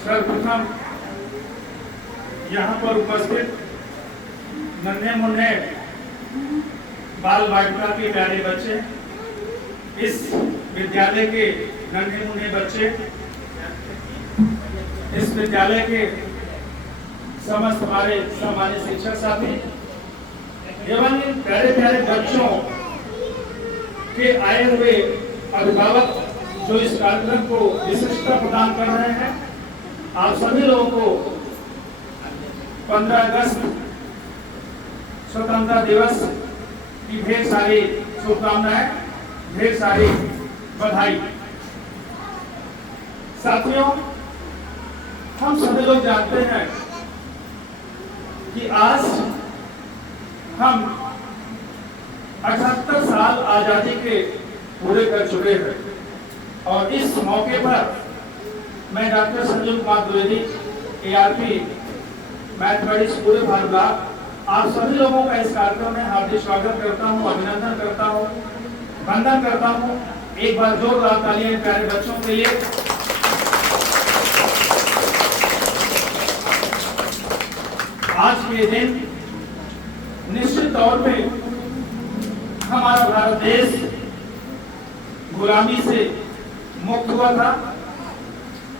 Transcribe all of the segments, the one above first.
सर्वप्रथम यहाँ पर उपस्थित नन्हे मुन्ने बाल बालिका के प्यारे बच्चे, इस विद्यालय के नन्हे मुन्ने बच्चे, इस विद्यालय के समस्त हमारे सम्मानित शिक्षक साथी एवं इन प्यारे प्यारे बच्चों के आए हुए अभिभावक जो इस कार्यक्रम को विशिष्टता प्रदान कर रहे हैं, आप सभी लोगों को 15 अगस्त स्वतंत्रता दिवस की ढेर सारी शुभकामनाएं, ढेर सारी बधाई। साथियों, हम सभी लोग जानते हैं कि आज हम 78 साल आजादी के पूरे कर चुके हैं और इस मौके पर मैं doctor Sanjay Kumar Dwivedi, ARP mathematics पूरे भारत, आप सभी लोगों का इस कार्यक्रम में हार्दिक स्वागत करता हूं, अभिनंदन करता हूं, वंदन करता हूं। एक बार जोरदार तालियां प्यारे बच्चों के लिए। आज के दिन निश्चित तौर पे हमारा भारत देश गुलामी से मुक्त हुआ था।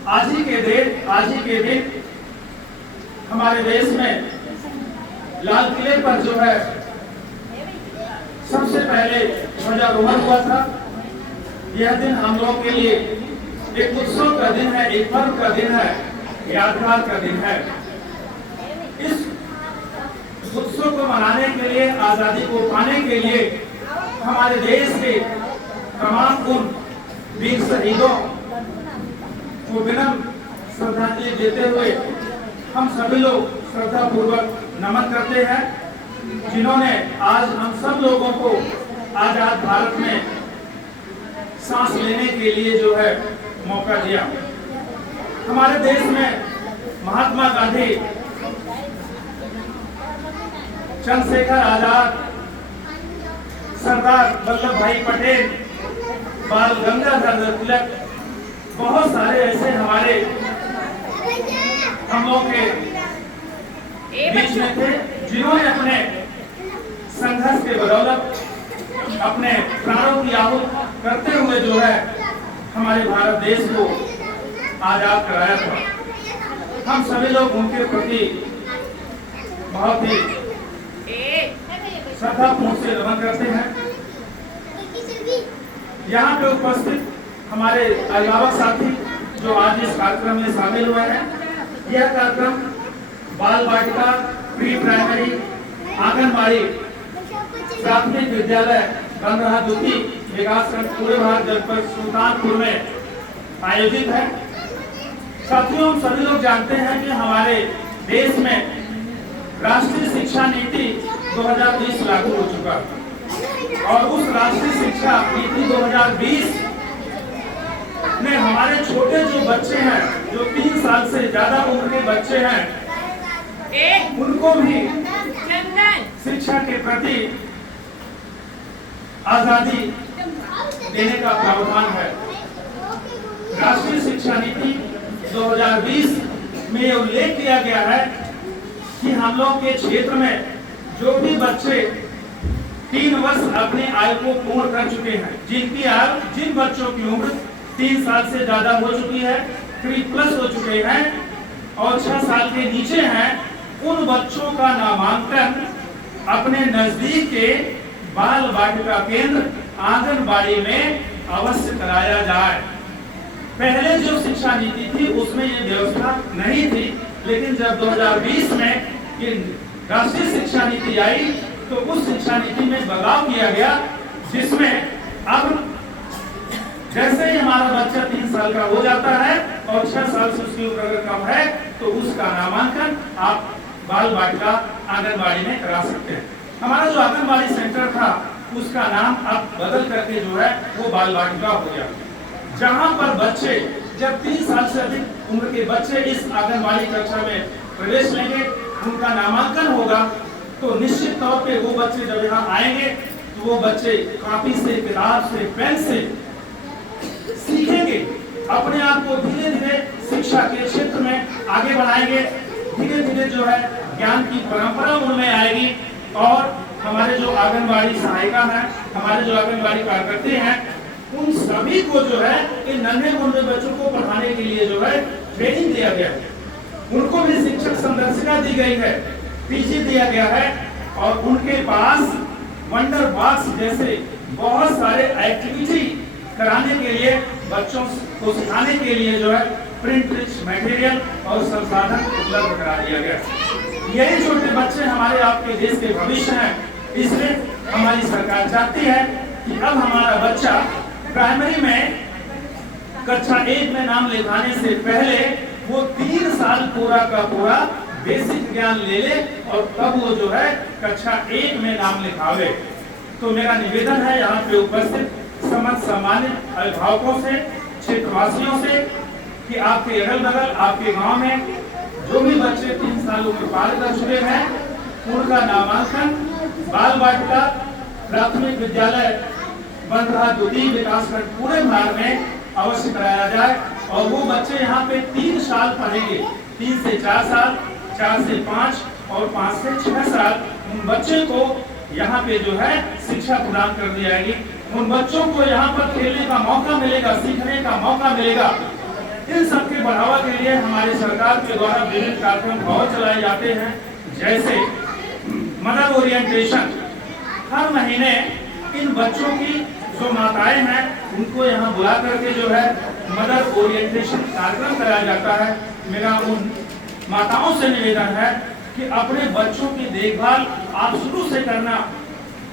आज ही के दिन हमारे देश में लाल किले पर जो है सबसे पहले ध्वजारोहण हुआ था। यह दिन हम लोग के लिए एक उत्सव का दिन है, एक पर्व का दिन है, यादगार का दिन है। इस उत्सव को मनाने के लिए, आजादी को पाने के लिए हमारे देश के तमाम उन वीर शहीदों को विनम्र श्रद्धांजलि देते हुए हम सभी लोग श्रद्धा पूर्वक नमन करते हैं, जिन्होंने आज हम सब लोगों को आजाद भारत में सांस लेने के लिए जो है मौका दिया। हमारे देश में महात्मा गांधी, चंद्रशेखर आजाद, सरदार वल्लभ भाई पटेल, बाल गंगाधर तिलक, बहुत सारे ऐसे हमारे हम लोग के बीच में थे, जिन्होंने अपने संघर्ष के बदौलत अपने प्राणों की आहुति करते हुए जो है हमारे भारत देश को आजाद कराया था। हम सभी लोग उनके प्रति बहुत ही श्रद्धापूर्ण से नमन करते हैं। यहाँ पे उपस्थित हमारे अभिभावक साथी जो आज इस कार्यक्रम में शामिल हुए हैं, यह कार्यक्रम बाल बालिका, प्री प्राइमरी, आंगनबाड़ी, प्राथमिक विद्यालय बंदरहा द्वितीय विकासखंड पूरे भारत जनपद सुल्तानपुर में आयोजित है। साथियों, हम सभी लोग जानते हैं कि हमारे देश में राष्ट्रीय शिक्षा नीति 2020 लागू हो चुका और उस राष्ट्रीय शिक्षा नीति 2020 ने हमारे छोटे जो बच्चे हैं, जो 3 साल से ज्यादा उम्र के बच्चे हैं, उनको भी शिक्षा के प्रति आजादी देने का प्रावधान है। राष्ट्रीय शिक्षा नीति 2020 में उल्लेख किया गया है कि हम लोग के क्षेत्र में जो भी बच्चे 3 वर्ष अपने आयु को पूर्ण कर चुके हैं, जिन बच्चों की उम्र 3 साल से ज्यादा हो चुकी है, 3+ हो चुके हैं और 6 साल के नीचे हैं, उन बच्चों का नामांकन अपने नजदीक के बाल बालिका केंद्र आंगनबाड़ी में अवश्य कराया जाए। पहले जो शिक्षा नीति थी उसमें ये व्यवस्था नहीं थी, लेकिन जब 2020 में ये राष्ट्रीय शिक्षा नीति आई तो उस शिक्षा नीति में बदलाव किया गया, जिसमें अब जैसे ही हमारा बच्चा 3 साल का हो जाता है और 6 साल से उसकी उम्र अगर कम है तो उसका नामांकन आप बाल बालिका आंगनबाड़ी में करा सकते हैं। हमारा जो आंगनबाड़ी सेंटर था उसका नाम अब बदल करके जो है वो बाल बालिका हो गया, जहां पर बच्चे जब 3 साल से अधिक उम्र के बच्चे इस आंगनबाड़ी कक्षा में प्रवेश लेंगे, उनका नामांकन होगा, तो निश्चित तौर पे वो बच्चे जब यहाँ आएंगे तो वो बच्चे कॉपी से, किताब से, पेन से सीखेंगे, अपने आप को धीरे धीरे शिक्षा के क्षेत्र में उन्हें आगे बढ़ाएंगे। धीरे धीरे जो है ज्ञान की परंपरा उनमें आएगी और हमारे जो आंगनबाड़ी सहायिका हैं, हमारे जो आंगनबाड़ी कार्यकर्ता हैं, उन सभी को जो है इन नन्हे मुन्ने बच्चों को पढ़ाने के लिए जो है ट्रेनिंग दिया गया है। उनको भी शिक्षक संदर्शिका दी गई है, पीजी दिया गया है और उनके पास वंडर बॉक्स जैसे बहुत सारे एक्टिविटी कराने के लिए, बच्चों को सिखाने के लिए जो है प्रिंट रिच मटेरियल और संसाधन उपलब्ध करा दिया गया। यही छोटे बच्चे हमारे आपके देश के भविष्य हैं, इसलिए हमारी सरकार चाहती है कि अब हमारा बच्चा प्राइमरी में कक्षा 1 में नाम लिखाने से पहले वो 3 साल पूरा का पूरा बेसिक ज्ञान ले ले और तब वो जो है कक्षा 1 में नाम लिखावे। तो मेरा निवेदन है यहाँ पे उपस्थित समस्त सम्मानित अभिभावकों से, क्षेत्रवासियों से कि आपके अगल बगल आपके गांव में जो भी बच्चे 3 सालों के पार कर चुके हैं उनका नामांकन बाल वाटिका प्राथमिक विद्यालय बंदरा द्वितीय विकासखंड पूरे भारत में अवश्य कराया जाए और वो बच्चे यहाँ पे 3 साल पढ़ेंगे, 3 से 4 साल, 4 से 5 और 5 से 6 साल उन बच्चे को यहाँ पे जो है शिक्षा प्रदान कर दी जाएगी। उन बच्चों को यहाँ पर खेलने का मौका मिलेगा, सीखने का मौका मिलेगा। इन सबके बढ़ावा के लिए हमारी सरकार के द्वारा विभिन्न कार्यक्रम और चलाए जाते हैं, जैसे मदर ओरिएंटेशन। हर महीने इन बच्चों की जो माताएं हैं उनको यहाँ बुला करके जो है मदर ओरिएंटेशन कार्यक्रम कराया जाता है। मेरा उन माताओं से निवेदन है कि अपने बच्चों की देखभाल आप शुरू से करना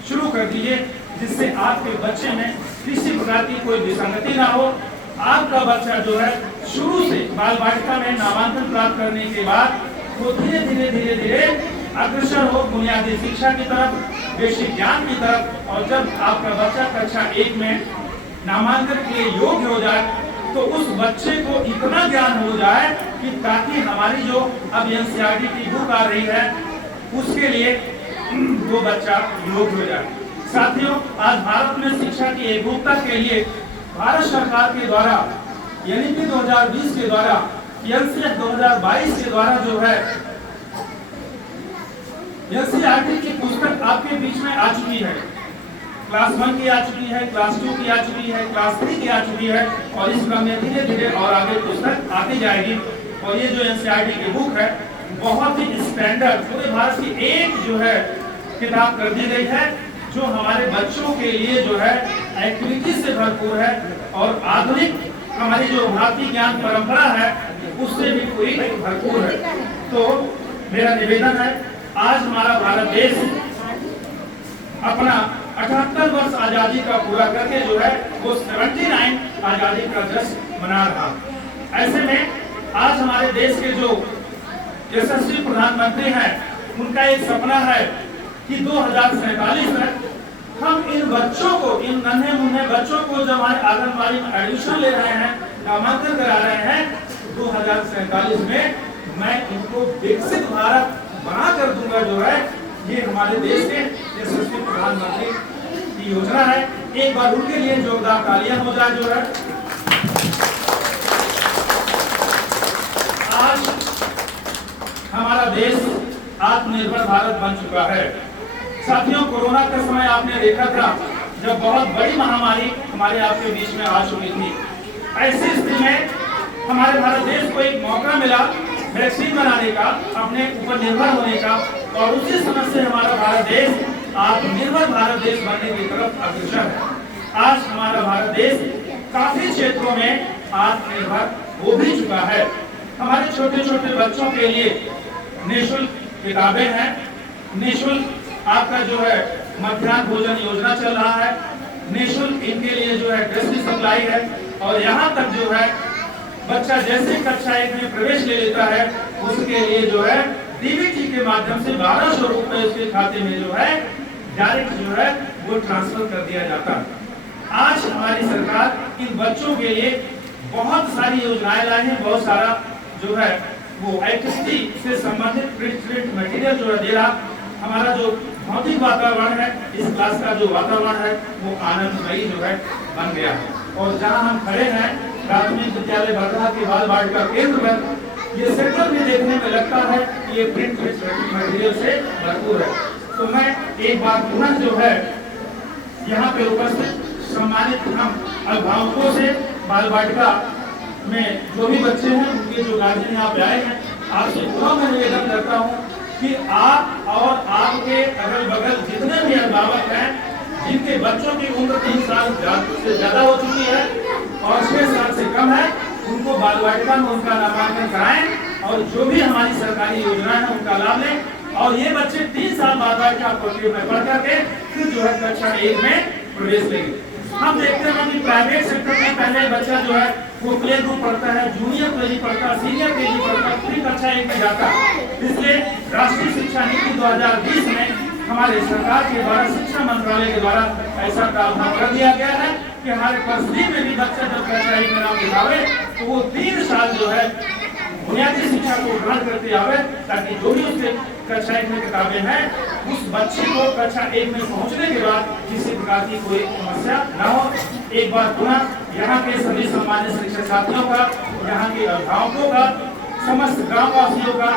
शुरू कर दीजिए, जिससे आपके बच्चे में किसी प्रकार की कोई विसंगति ना हो। आपका बच्चा जो है शुरू से बाल वाटिका में नामांकन प्राप्त करने के बाद वो धीरे धीरे अग्रसर हो बुनियादी शिक्षा की तरफ, बेसिक ज्ञान की तरफ। और जब आपका बच्चा कक्षा 1 में नामांकन के लिए योग्य हो जाए तो उस बच्चे को इतना ज्ञान हो जाए कि ताकि हमारी जो अब एनसीईआरटी की बुक आ रही है उसके लिए वो बच्चा योग्य हो जाए। साथियों, आज भारत में शिक्षा की एकरूपता के लिए भारत सरकार के द्वारा यानी कि 2020 के द्वारा एनसीईआरटी 2022 के द्वारा जो है एनसीईआरटी की पुस्तक आपके बीच में आ चुकी है। क्लास 1 की आ चुकी है, क्लास 2 की आ चुकी है, क्लास 3 की आ चुकी है और इस क्रम में धीरे धीरे और आगे पुस्तक आती जाएगी। और ये जो एनसीईआरटी की बुक है बहुत ही स्टैंडर्ड पूरे भारत की एक जो है किताब कर दी गई है, जो हमारे बच्चों के लिए जो है एक्टिविटी से भरपूर है और आधुनिक हमारी जो भारतीय ज्ञान परंपरा है उससे भी पूरी भरपूर है। तो मेरा निवेदन है, आज हमारा भारत देश अपना 78 वर्ष आजादी का पूरा करके जो है वो 79 आजादी का जश्न मना रहा। ऐसे में आज हमारे देश के जो यशस्वी प्रधानमंत्री हैं उनका एक सपना है कि 2047 में हम इन बच्चों को, इन नन्हे मुन्ने बच्चों को जब हमारे आंगनबाड़ी में एडमिशन ले रहे हैं, नामांकन करा रहे हैं, 2047 में मैं इनको विकसित भारत बना कर दूंगा। जो है ये हमारे देश के यशस्वी प्रधानमंत्री की योजना है। एक बार उनके लिए जोरदार तालियां हो जाए। जो है आज हमारा देश आत्मनिर्भर भारत बन चुका है। साथियों, कोरोना का समय आपने देखा था जब बहुत बड़ी महामारी हमारे आपके बीच में आ चुकी थी। ऐसी स्थिति में हमारे भारत देश को एक मौका मिला वैक्सीन बनाने का, अपने ऊपर निर्भर होने का, और उसी समय से हमारा भारत देश आत्मनिर्भर भारत देश बनने की तरफ अग्रसर है। आज हमारा भारत देश काफी क्षेत्रों में आत्मनिर्भर हो भी चुका है। हमारे छोटे छोटे बच्चों के लिए निःशुल्क किताबें हैं, निःशुल्क आपका जो है मध्याह्न भोजन योजना चल रहा है, निःशुल्क इनके लिए जो है ड्रेस की सप्लाई है। और यहाँ तक जो है बच्चा जैसे कक्षा 1 में प्रवेश ले लेता है उसके लिए जो है डीबीटी के माध्यम से 1200 रुपए उसके खाते में जो है डायरेक्ट जो है वो ट्रांसफर कर दिया जाता है। आज हमारी सरकार इन बच्चों के लिए बहुत सारी योजनाएं लाई है, बहुत सारा जो है वो एक्टिविटी से संबंधित प्रिंट मटेरियल जो है दे रहा। हमारा जो भौतिक वातावरण है, इस क्लास का जो वातावरण है वो आनंदमयी जो है बन गया है। और जहां हम खड़े हैं प्राथमिक विद्यालय बरधा के बाल वाटिका केंद्र पर, ये सेक्टर भी देखने में लगता है कि ये प्रिंट मटेरियल से भरपूर है। तो मैं एक बार पुनः जो है यहाँ पे उपस्थित सम्मानित हम अभिभावकों से बाल वाटिका में जो भी बच्चे हैं उनके जो गार्जियन यहाँ पे आए हैं, आपसे पुनः मैं निवेदन करता हूँ कि आप और आपके अगल बगल जितने भी अभिभावक हैं जिनके बच्चों की उम्र 3 साल से ज्यादा हो चुकी है और 6 साल से कम है, उनको बाल वाटिका में उनका नामांकन कराएं और जो भी हमारी सरकारी योजनाएं हैं उनका लाभ लें। और ये बच्चे 3 साल बाल वाटिका प्रक्रिया में पढ़ करके फिर जो है कक्षा 1 में प्रवेश लेंगे। हम देखते हैं कि प्राइवेट सेक्टर में पहले बच्चा जो है वो प्ले ग्रुप पढ़ता है, जूनियर केजी पढ़ता है, सीनियर केजी पढ़ता है, फिर कक्षा 1 में जाता है। इसलिए राष्ट्रीय शिक्षा नीति 2020 में हमारे सरकार के द्वारा, शिक्षा मंत्रालय के द्वारा ऐसा प्रावधान कर दिया गया है कि हमारे परिस्थिति में भी बच्चा जब कक्षा 1 में नाम लिखावे तो वो 3 साल जो है बुनियादी शिक्षा को ग्रहण करते आवे, ताकि जो भी उसके कक्षा 1 में किताबें हैं उस बच्चे को कक्षा 1 में पहुंचने के बाद किसी प्रकार की कोई समस्या न हो। एक बार पुनः यहाँ के सभी सम्मानित शिक्षक साथियों का, यहाँ के अभिभावकों का, समस्त ग्राम वासियों का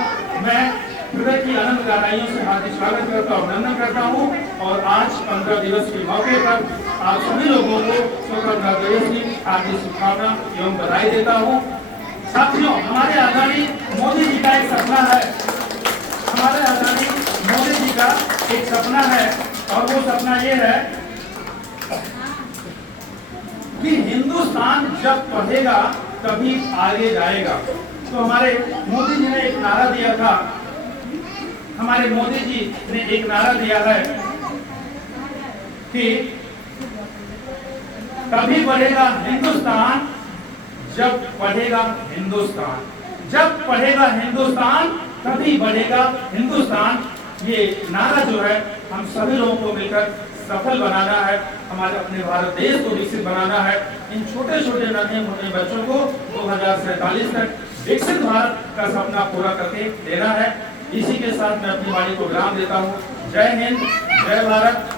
मैं हृदय की अनंत गहराइयों से हार्दिक स्वागत करता हूँ, अभिनंदन करता हूँ। और आज 15 दिवस के मौके पर आप सभी लोगों को स्वतंत्रता दिवस की हार्दिक शुभकामना एवं बधाई देता हूँ। साथियों, हमारे आदरणीय मोदी जी का एक सपना है, हमारे आदरणीय मोदी जी का एक सपना है और वो सपना ये है कि हिंदुस्तान जब पढ़ेगा तभी आगे जाएगा। तो हमारे मोदी जी ने एक नारा दिया था, हमारे मोदी जी ने एक नारा दिया है कि तभी बढ़ेगा हिंदुस्तान जब पढ़ेगा हिंदुस्तान, जब पढ़ेगा हिंदुस्तान तभी बढ़ेगा हिंदुस्तान। ये नारा जो है हम सभी लोगों को मिलकर सफल बनाना है, हमारे अपने भारत देश को विकसित बनाना है। इन छोटे छोटे नन्हे मुन्ने बच्चों को 2047 तक विकसित भारत का सपना पूरा करके देना है। इसी के साथ मैं अपनी वाणी को विराम देता हूँ। जय हिंद, जय भारत।